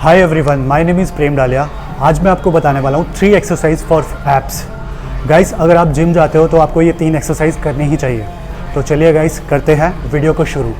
Hi everyone, my name is प्रेम डालिया। आज मैं आपको बताने वाला हूँ 3 एक्सरसाइज फॉर एब्स। गाइस, अगर आप जिम जाते हो तो आपको ये 3 एक्सरसाइज करनी ही चाहिए। तो चलिए गाइस, करते हैं वीडियो को शुरू।